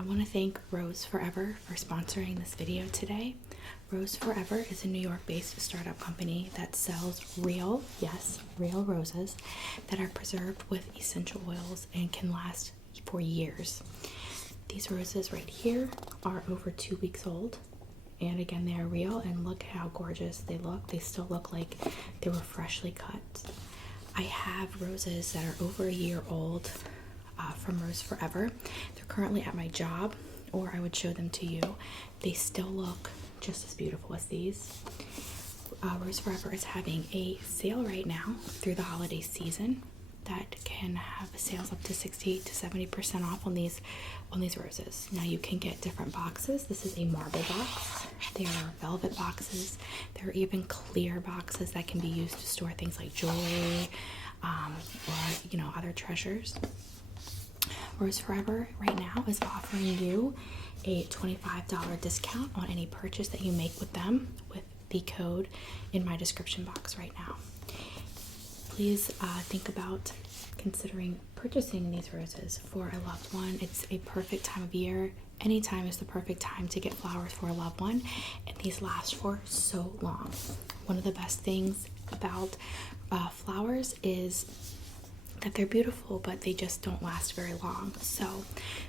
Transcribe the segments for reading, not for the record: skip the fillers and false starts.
I want to thank Rose Forever for sponsoring this video today. Rose Forever is a New York-based startup company that sells real, yes, real roses that are preserved with essential oils and can last for years. These roses right here are over 2 weeks old, and again, they are real, and look how gorgeous they look. They still look like they were freshly cut. I have roses that are over a year old from Rose Forever. They're currently at my job, or I would show them to you. They still look just as beautiful as these. Rose Forever is having a sale right now through the holiday season that can have sales up to 60 to 70% off on these roses. Now you can get different boxes. This is a marble box. There are velvet boxes. There are even clear boxes that can be used to store things like jewelry or other treasures. Rose Forever right now is offering you a $25 discount on any purchase that you make with them with the code in my description box right now. Please think about considering purchasing these roses for a loved one. It's a perfect time of year. Anytime is the perfect time to get flowers for a loved one, and these last for so long. One of the best things about flowers is that they're beautiful, but they just don't last very long. So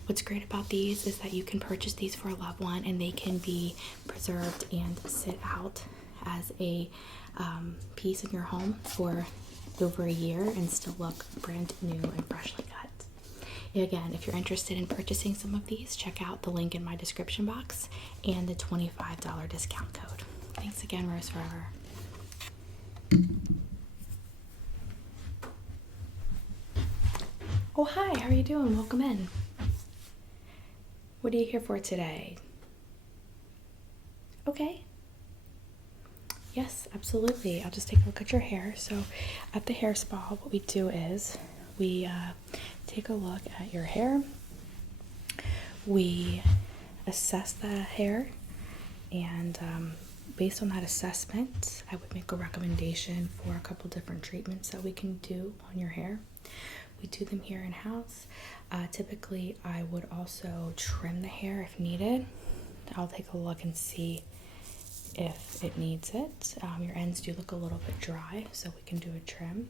what's great about these is that you can purchase these for a loved one, and they can be preserved and sit out as a piece in your home for over a year and still look brand new and freshly cut. Again, if you're interested in purchasing some of these, check out the link in my description box and the $25 discount code. Thanks again, Rose Forever. Oh, hi, how are you doing? Welcome in. What are you here for today? Okay. Yes, absolutely. I'll just take a look at your hair. So at the hair spa, what we do is we take a look at your hair. We assess the hair, and based on that assessment, I would make a recommendation for a couple different treatments that we can do on your hair. We do them here in-house. Typically, I would also trim the hair if needed. I'll take a look and see if it needs it. Your ends do look a little bit dry, so we can do a trim.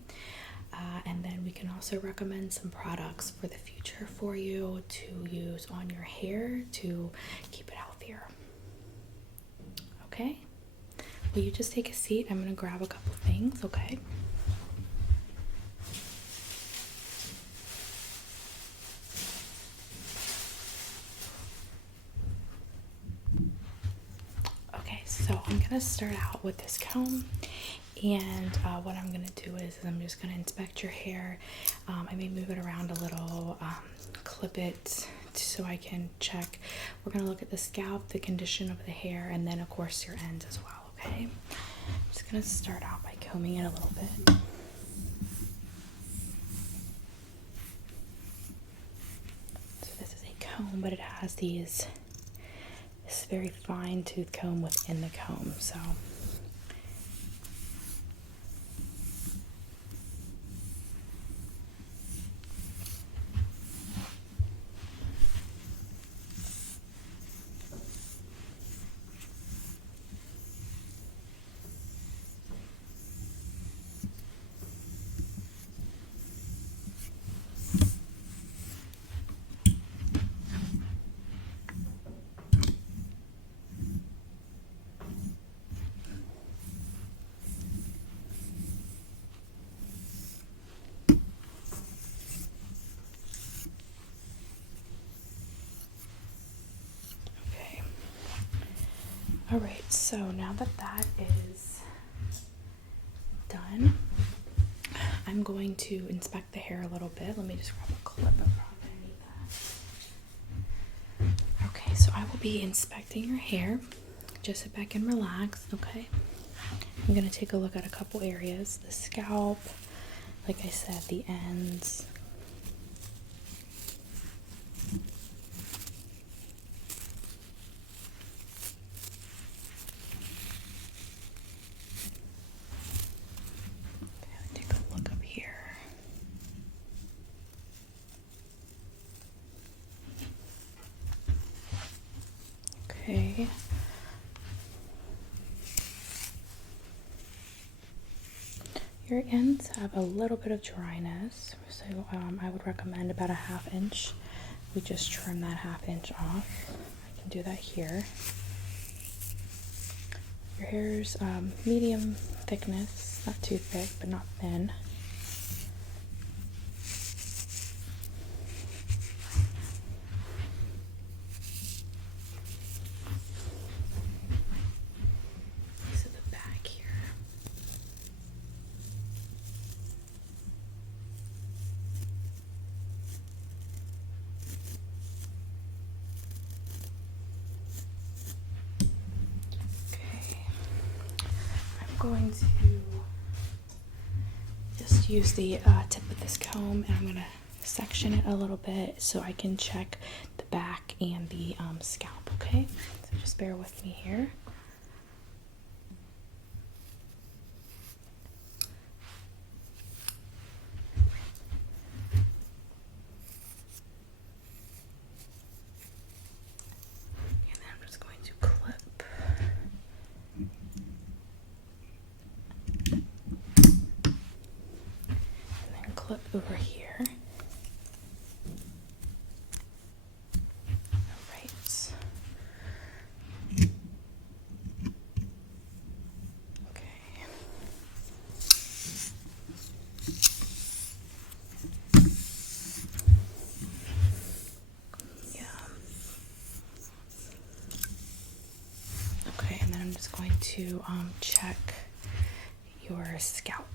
And then we can also recommend some products for the future for you to use on your hair to keep it healthier. Okay? Will you just take a seat? I'm going to grab a couple things, okay? So I'm going to start out with this comb, and what I'm going to do is I'm just going to inspect your hair. I may move it around a little, clip it so I can check. We're going to look at the scalp, the condition of the hair, and then of course your ends as well, okay? I'm just going to start out by combing it a little bit. So this is a comb, but it has this very fine tooth comb within the comb, so all right, so now that that is done, I'm going to inspect the hair a little bit. Let me just grab a clip. I'm probably gonna need that. Okay, so I will be inspecting your hair. Just sit back and relax, okay? I'm gonna take a look at a couple areas. The scalp, like I said, the ends. Okay. Your ends have a little bit of dryness, so I would recommend about a 1/2 inch. We just trim that 1/2 inch off. I can do that here. Your hair's medium thickness, not too thick, but not thin. So the back here. Going to just use the tip of this comb, and I'm going to section it a little bit so I can check the back and the scalp, okay? So just bear with me here. And then I'm just going to clip. Clip over here. All right. Okay. Yeah. Okay, and then I'm just going to check your scalp.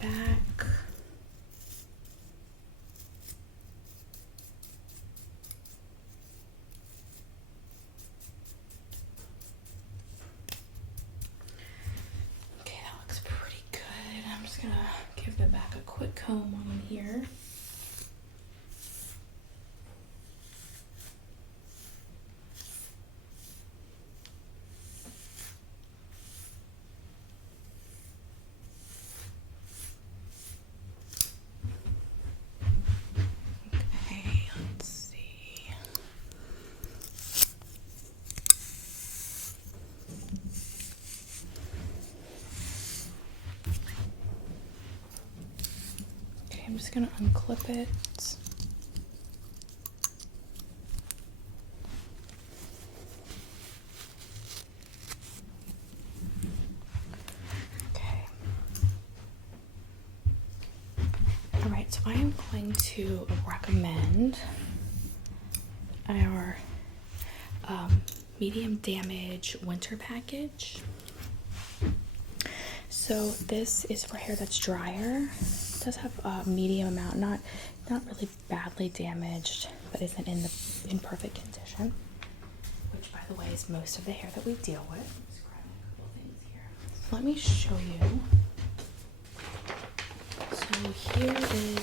Back. Okay, that looks pretty good. I'm just gonna give the back a quick comb while I'm here. I'm just going to unclip it. Okay. Alright, so I am going to recommend our medium damage winter package. So this is for hair that's drier. It does have a medium amount, not really badly damaged, but isn't in perfect condition. Which, by the way, is most of the hair that we deal with. Just grabbing a couple things here. So let me show you. So here is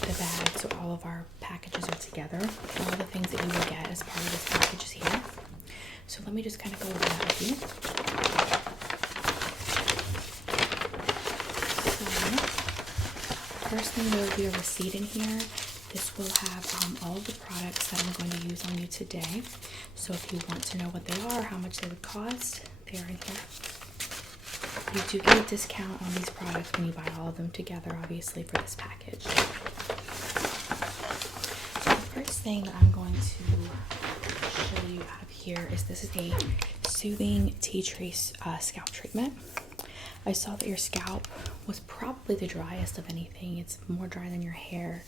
the bag. So all of our packages are together. All the things that you will get as part of this package is here. So let me just kind of go over that with you. First thing, there will be a receipt in here. This will have all of the products that I'm going to use on you today. So if you want to know what they are, how much they would cost, they are in here. You do get a discount on these products when you buy all of them together, obviously, for this package. So the first thing that I'm going to show you out of here is this is a soothing tea tree scalp treatment. I saw that your scalp was probably the driest of anything. It's more dry than your hair.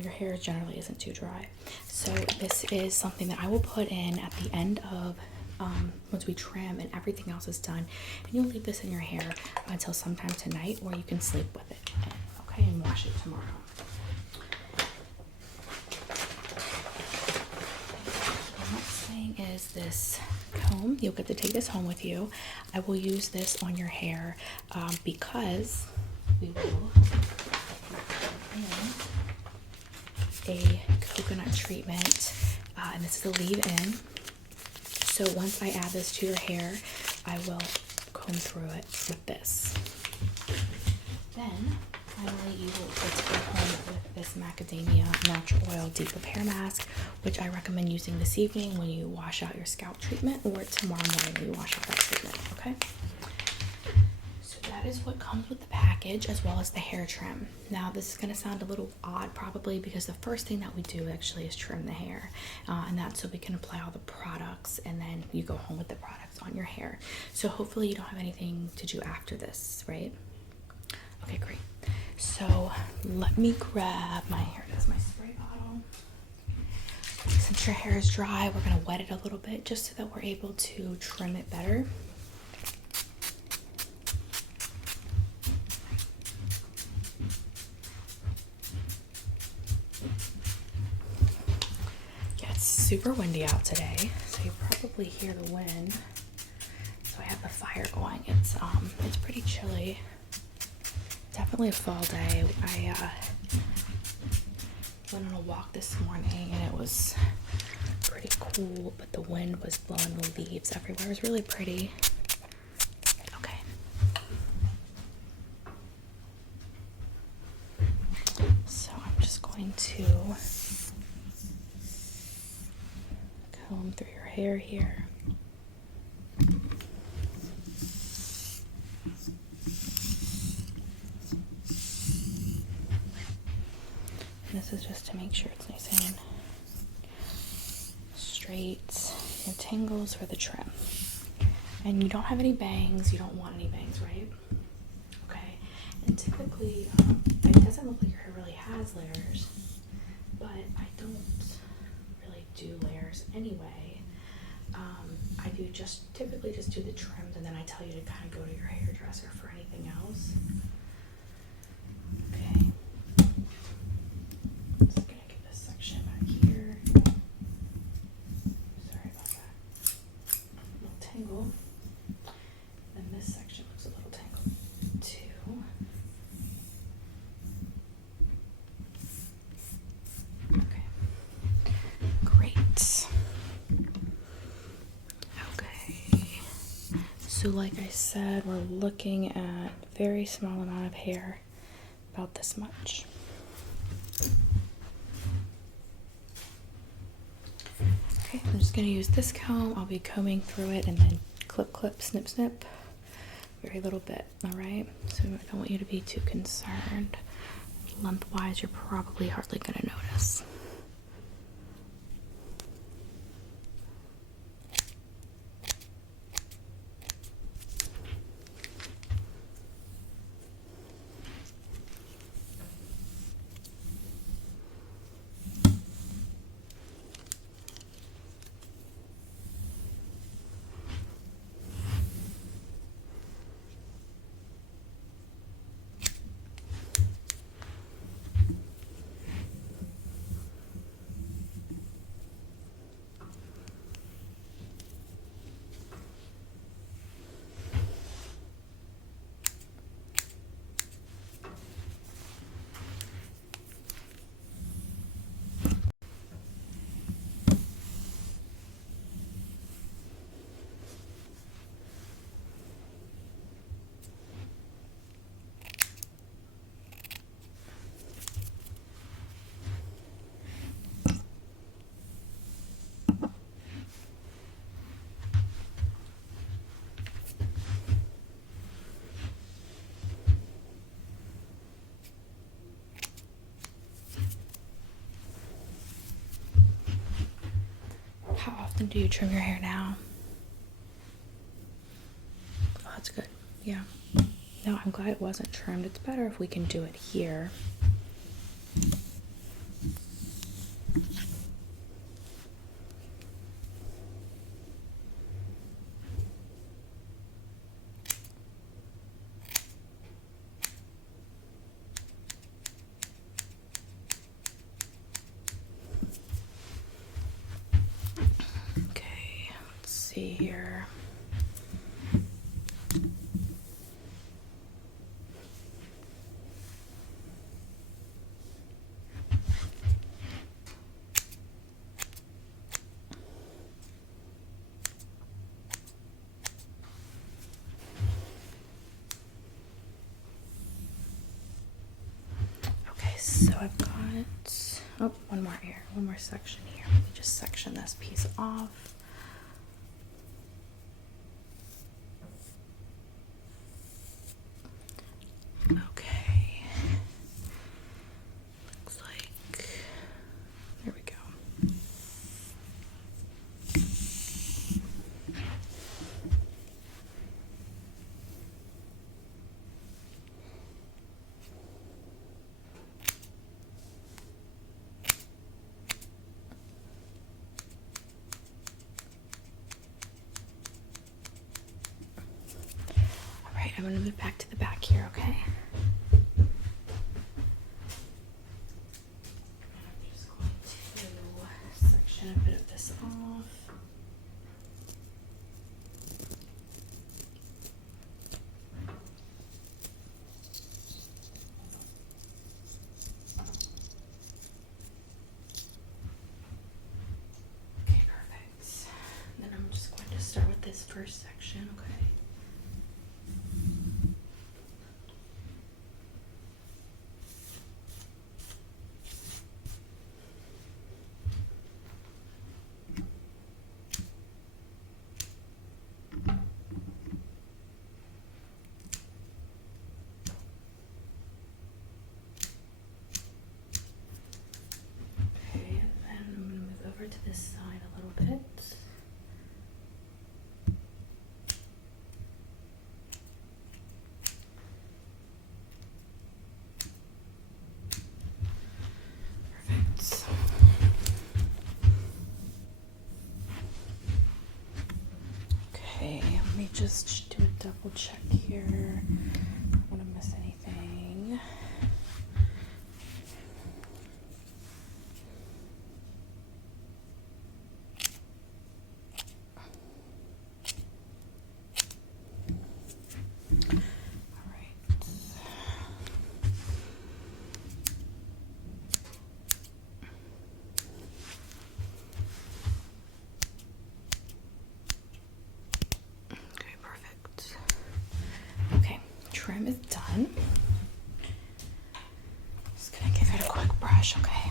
Your hair generally isn't too dry. So this is something that I will put in at the end of once we trim and everything else is done. And you'll leave this in your hair until sometime tonight, or you can sleep with it, okay, and wash it tomorrow. The next thing is this comb. You'll get to take this home with you. I will use this on your hair because we will a coconut treatment, and this is a leave-in. So once I add this to your hair, I will comb through it with this. Then finally you will get to go home with this macadamia natural oil deep repair mask, which I recommend using this evening when you wash out your scalp treatment, or tomorrow morning when you wash out that treatment. Okay, so that is what comes with the package, as well as the hair trim. Now this is going to sound a little odd probably, because the first thing that we do actually is trim the hair, and that's so we can apply all the products, and then you go home with the products on your hair. So hopefully you don't have anything to do after this, right? Okay, great. So let me grab here it is, my spray bottle. Since your hair is dry, we're going to wet it a little bit just so that we're able to trim it better. Yeah, it's super windy out today, so you probably hear the wind. So I have the fire going. It's pretty chilly. Definitely a fall day. I went on a walk this morning and it was pretty cool, but the wind was blowing the leaves everywhere. It was really pretty. Okay. So I'm just going to comb through your hair here. This is just to make sure it's nice and straight and tangles for the trim. And you don't have any bangs. You don't want any bangs, right? Okay. And typically, it doesn't look like your hair really has layers, but I don't really do layers anyway. I do typically just do the trims, and then I tell you to kind of go to your hairdresser for anything else. Okay. Just gonna get this section back here. Sorry about that. A little tangle. And this section looks a little tangled too. Okay. Great. Okay. So like I said, we're looking at a very small amount of hair, about this much. Okay, I'm just going to use this comb. I'll be combing through it and then clip, clip, snip, snip. Very little bit, all right? So I don't want you to be too concerned. Lengthwise, you're probably hardly going to notice. How often do you trim your hair now? Oh, that's good. Yeah. No, I'm glad it wasn't trimmed. It's better if we can do it here. See here. So I've got, oh, one more section here. Let me just section this piece off. Okay. Looks like, there we go. All right, I'm gonna move back to the back here, okay? I'm just going to section a bit of this off. Okay, perfect. And then I'm just going to start with this first section, okay? Okay, and then I'm going to move over to this side a little bit. Perfect. Okay, let me just do a double check here. I don't want to miss anything. All right. Okay, perfect. Okay, trim is done. Just gonna give it a quick brush, okay?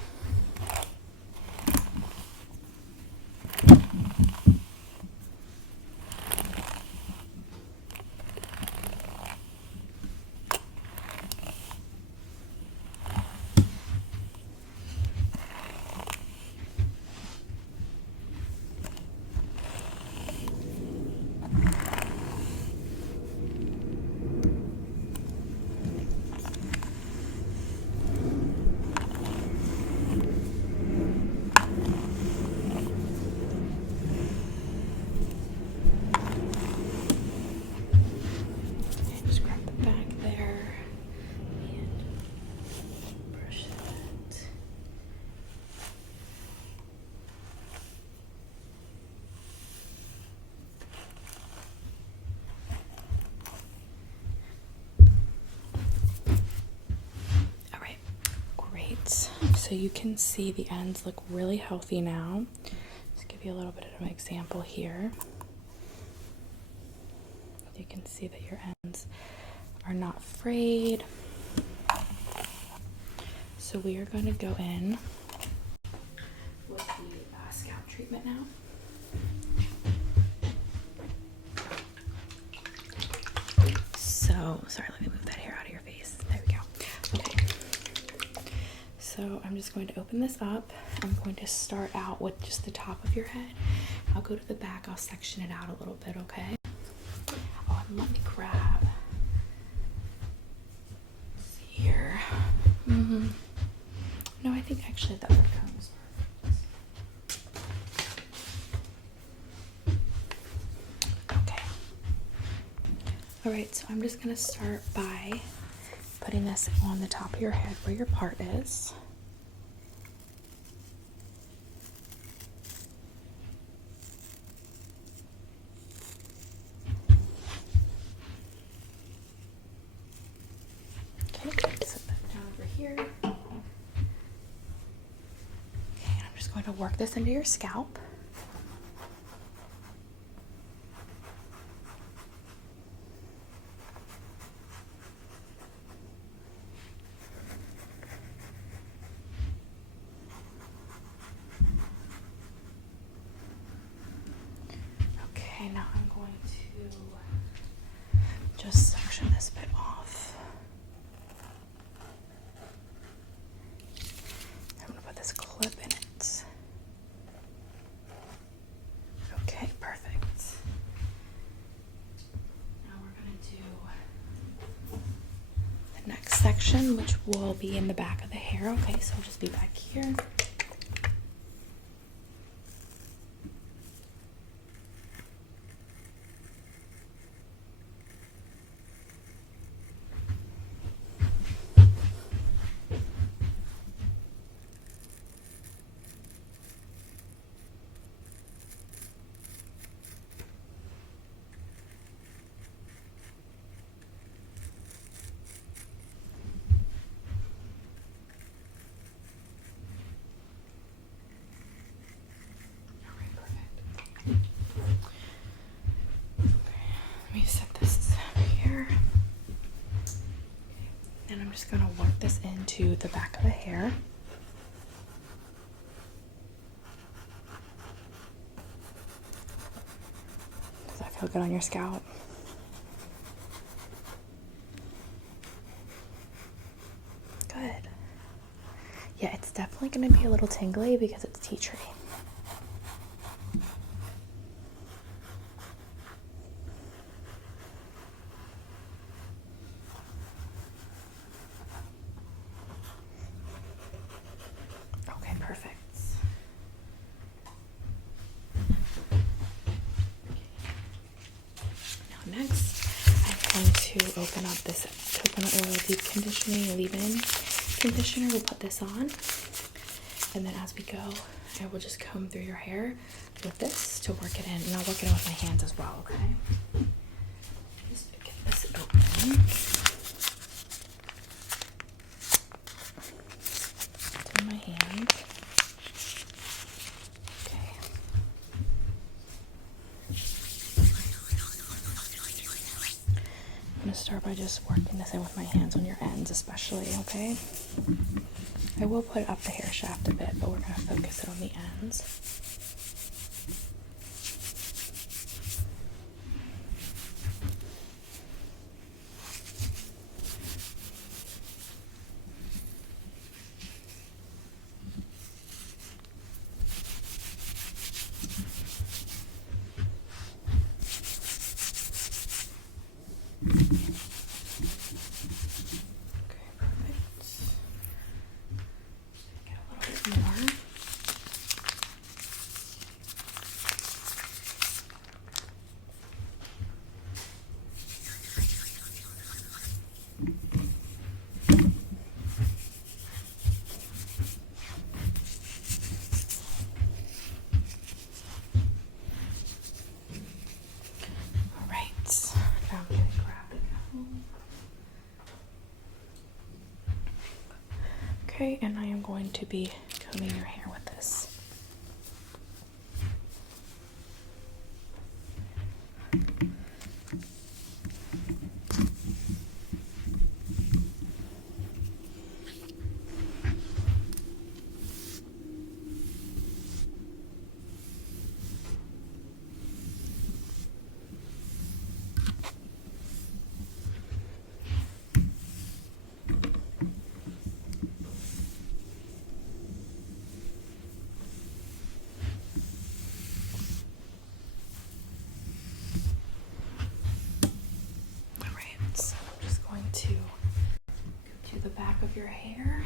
Just grab the back there and brush that. All right, great. So you can see the ends look really healthy now. Just give you a little bit of an example here. You can see that your ends are not frayed. So we are going to go in with the scalp treatment now. So, sorry, let me move that hair out of your face. There we go. Okay. So I'm just going to open this up. I'm going to start out with just the top of your head. I'll go to the back. I'll section it out a little bit, okay? Oh, and let me grab. Let's see here. No, I think actually the other comb is perfect. Okay. All right, so I'm just gonna start by putting this on the top of your head where your part is. Okay, set that down over here. Okay, and I'm just going to work this into your scalp. section, which will be in the back of the hair. Okay, so I'll just be back here. Let me set this here. And I'm just going to work this into the back of the hair. Does that feel good on your scalp? Good. Yeah, it's definitely going to be a little tingly because it's tea tree. Okay, perfect. Now next, I'm going to open up this coconut oil deep conditioning leave-in conditioner. We'll put this on, and then as we go, I will just comb through your hair with this to work it in, and I'll work it in with my hands as well, okay? Just get this open. It's in my hand. Okay. I'm going to start by just working this in with my hands on your ends especially, okay? I will put up the hair shaft a bit, but we're going to focus it on the ends. Okay, and I am going to be combing your hair with this. The back of your hair.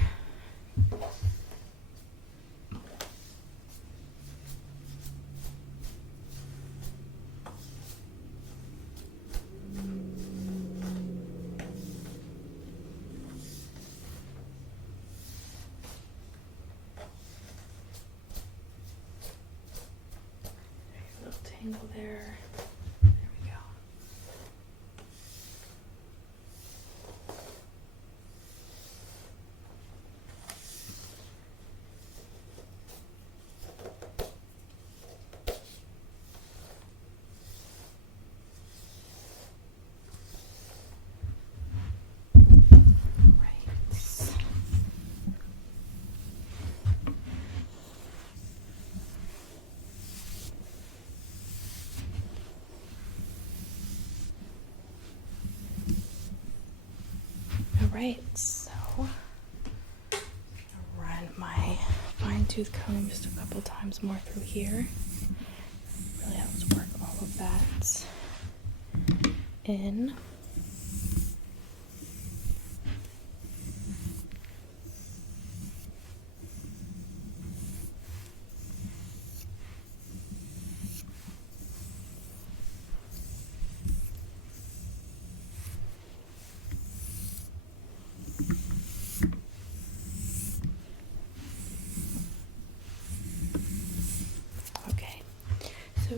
There's a little tangle there. There we go. Alright, so I'm gonna run my fine tooth comb just a couple times more through here. Really helps work all of that in.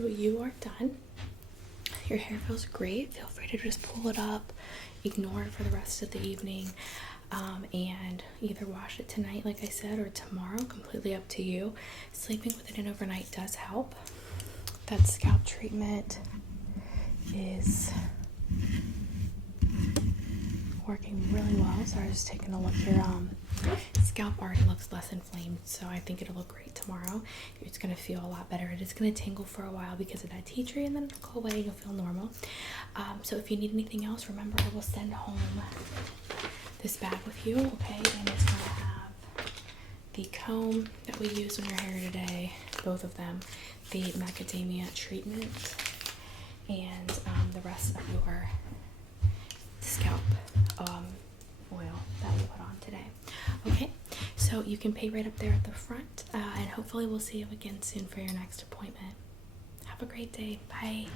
you are done. Your hair feels great. Feel free to just pull it up, ignore it for the rest of the evening, and either wash it tonight, like I said, or tomorrow. Completely up to you. Sleeping with it in overnight does help. That scalp treatment is working really well. So I was just taking a look here. Scalp already looks less inflamed, so I think it'll look great tomorrow. It's going to feel a lot better. It is going to tingle for a while because of that tea tree, and then it'll go away and you'll feel normal. So if you need anything else, remember I will send home this bag with you, okay? And it's going to have the comb that we used on your hair today, both of them, the macadamia treatment, and the rest of your scalp oil that we put on today. Okay, so you can pay right up there at the front, and hopefully we'll see you again soon for your next appointment. Have a great day. Bye.